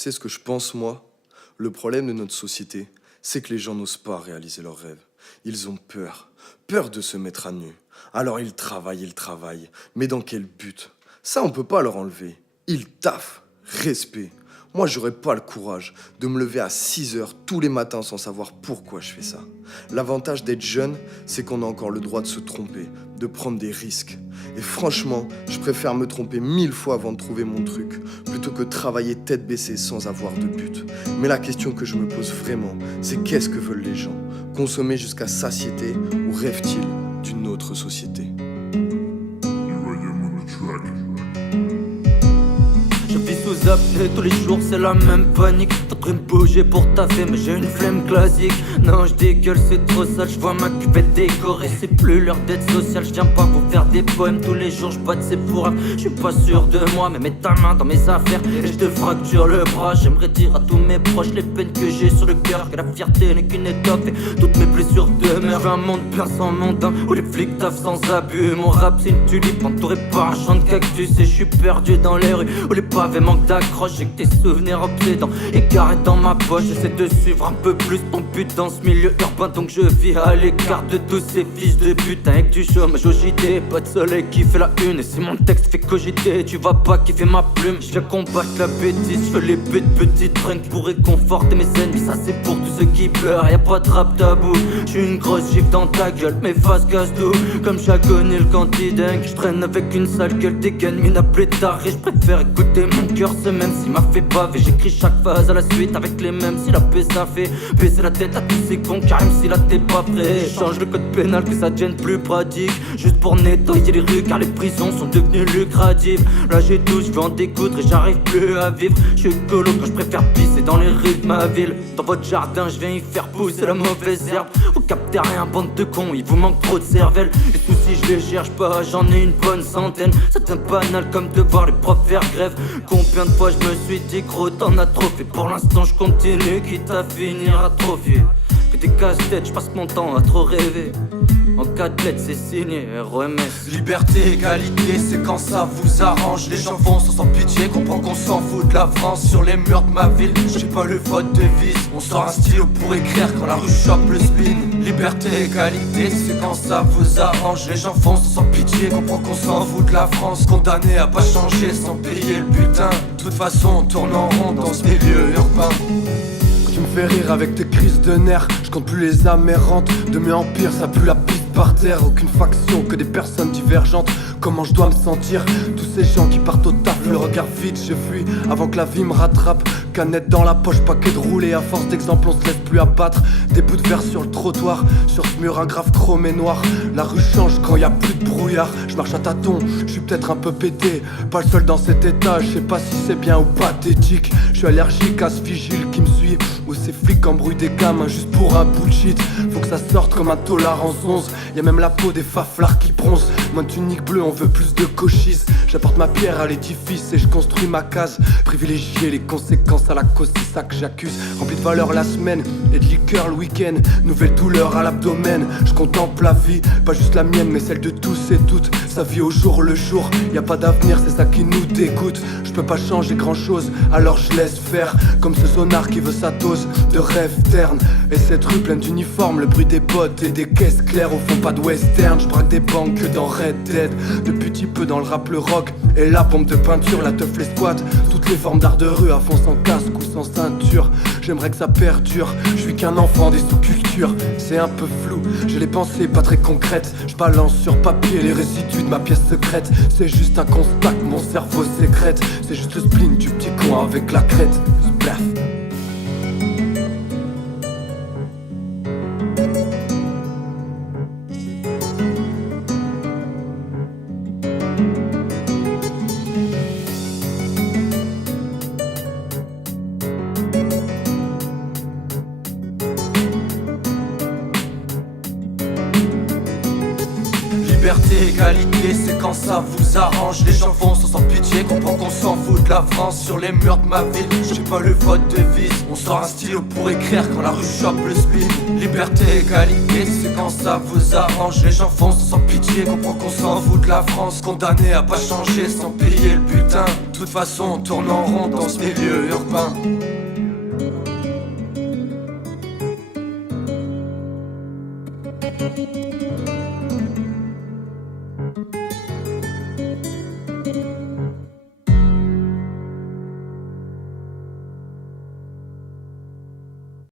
Tu sais ce que je pense, moi? Le problème de notre société, c'est que les gens n'osent pas réaliser leurs rêves. Ils ont peur. Peur de se mettre à nu. Alors ils travaillent. Mais dans quel but? Ça, on peut pas leur enlever. Ils taffent. Respect. Moi, j'aurais pas le courage de me lever à 6 heures tous les matins sans savoir pourquoi je fais ça. L'avantage d'être jeune, c'est qu'on a encore le droit de se tromper, de prendre des risques. Et franchement, je préfère me tromper 1000 fois avant de trouver mon truc, plutôt que travailler tête baissée sans avoir de but. Mais la question que je me pose vraiment, c'est qu'est-ce que veulent les gens? Consommer jusqu'à satiété ou rêvent-ils d'une autre société? Je vis sous apnée tous les jours, c'est la même panique. T'as train de bouger pour taffer, mais j'ai une flemme classique. Non, je dégueule, c'est trop sale, je vois ma cupette décorée. C'est plus l'heure d'être social, je viens pas vous faire des poèmes tous les jours, je boite c'est pour. Je suis pas sûr de moi, mais mets ta main dans mes affaires et je te fracture le bras. J'aimerais dire à tous mes proches les peines que j'ai sur le cœur, que la fierté n'est qu'une étoffe et toutes mes blessures demeurent. Je veux un monde bien sans mondain, où les flics taffent sans abus. Mon rap c'est une tulipe entourée par un champ de cactus. Et je suis perdu dans les rues, où les pavés manquent d'accroche. J'ai que tes souvenirs obsédants, égarés dans ma poche. J'essaie de suivre un peu plus ton but dans ce milieu urbain, donc je vis à l'écart de tous ces fils de putain. Avec du chômage au JT, pas de soleil qui fait la une. Et si mon texte fait cogiter, tu vas pas kiffer ma plume. Je viens combattre la bêtise, je fais les bêtes petites pranks pour réconforter mes ennemis. Ça c'est pour tous ceux qui pleurent, y'a pas de rap tabou. J'suis une grosse gifle dans ta gueule, mes faces cassent tout. Comme Chagonne et le canti-dingue, j'traîne avec une sale gueule dégaine, mine à tard. Et j'préfère écouter mon cœur, ce même s'il m'a fait baver. J'écris chaque phase à la suite avec les mêmes. Si la paix ça fait baisser la tête à tous ces cons, car même si là t'es pas prêt, change le code pénal que ça devienne plus pratique. Juste pour nettoyer les rues, car les prisons sont devenues lucratives. Là j'ai tout, je veux en découdre et j'arrive plus à vivre. Je suis colo quand je préfère pisser dans les rues de ma ville. Dans votre jardin, je viens y faire pousser la mauvaise herbe. Vous captez rien, bande de cons, il vous manque trop de cervelle. Les soucis, je les cherche pas, j'en ai une bonne centaine. Ça devient banal comme de voir les profs faire grève. Combien de fois je me suis dit gros, t'en as trop fait. Pour l'instant, je continue, quitte à finir atrophié. Que des casse-têtes, je passe mon temps à trop rêver. En 4 lettres, c'est signé ROMS. Liberté, égalité, c'est quand ça vous arrange. Les gens foncent sans pitié, comprends qu'on s'en fout de la France. Sur les murs de ma ville, j'ai pas le vote de vis. On sort un stylo pour écrire quand la rue chope le spin. Liberté, égalité, c'est quand ça vous arrange. Les gens foncent sans pitié, comprends qu'on s'en fout de la France. Condamné à pas changer sans payer le butin. De toute façon, on tourne en rond dans ce milieu urbain. Tu me fais rire avec tes crises de nerfs. Je compte plus les âmes errantes. De mieux en pire, ça pue la piste par terre. Aucune faction, que des personnes divergentes. Comment je dois me sentir? Tous ces gens qui partent au taf, le regard vide, je fuis avant que la vie me rattrape. Canette dans la poche, paquet de roulé. À force d'exemple, on se laisse plus abattre. Des bouts de verre sur le trottoir. Sur ce mur, un grave chromé noir. La rue change quand y a plus de brouillard. Je marche à tâtons, je suis peut-être un peu pété. Pas le seul dans cet état, je sais pas si c'est bien ou pathétique. Je suis allergique à ce vigile qui me suit. Ou ces flics embrouillent des gamins juste pour un bullshit. Faut que ça sorte comme un tolérance 11. Y'a même la peau des faflards qui bronzent. Moins de tunique bleue, on veut plus de cochise. J'apporte ma pierre à l'édifice et je construis ma case. Privilégier les conséquences à la cause, c'est ça que j'accuse. Rempli de valeur la semaine et de liqueur le week-end. Nouvelle douleur à l'abdomen. Je contemple la vie, pas juste la mienne mais celle de tous et toutes. Sa vie au jour le jour, y a pas d'avenir, c'est ça qui nous dégoûte. Je peux pas changer grand chose, alors je laisse faire. Comme ce sonar qui veut sa dose de rêve terne. Et cette rue pleine d'uniformes, le bruit des bottes et des caisses claires. Au fond pas de western, je braque des banques que dans Red Dead. De petit peu dans le rap, le rock et la pompe de peinture, la teuf, les squats. Toutes les formes d'art de rue à fond sans casque ou sans ceinture. J'aimerais que ça perdure, je suis qu'un enfant des sous-cultures. C'est un peu flou, j'ai les pensées pas très concrètes. Je balance sur papier les résidus de ma pièce secrète. C'est juste un constat que mon cerveau sécrète. C'est juste le spleen du petit coin avec la crête. Splaf. Liberté, Liberté, égalité, c'est quand ça vous arrange. Les gens font sans pitié, comprend qu'on s'en fout de la France. Sur les murs de ma ville, j'ai pas le vote de vis. On sort un stylo pour écrire quand la rue chope le speed. Liberté, égalité, c'est quand ça vous arrange. Les gens font sans pitié, comprend qu'on s'en fout de la France. Condamné à pas changer sans payer le butin. De toute façon, on tourne en rond dans ce milieu urbain.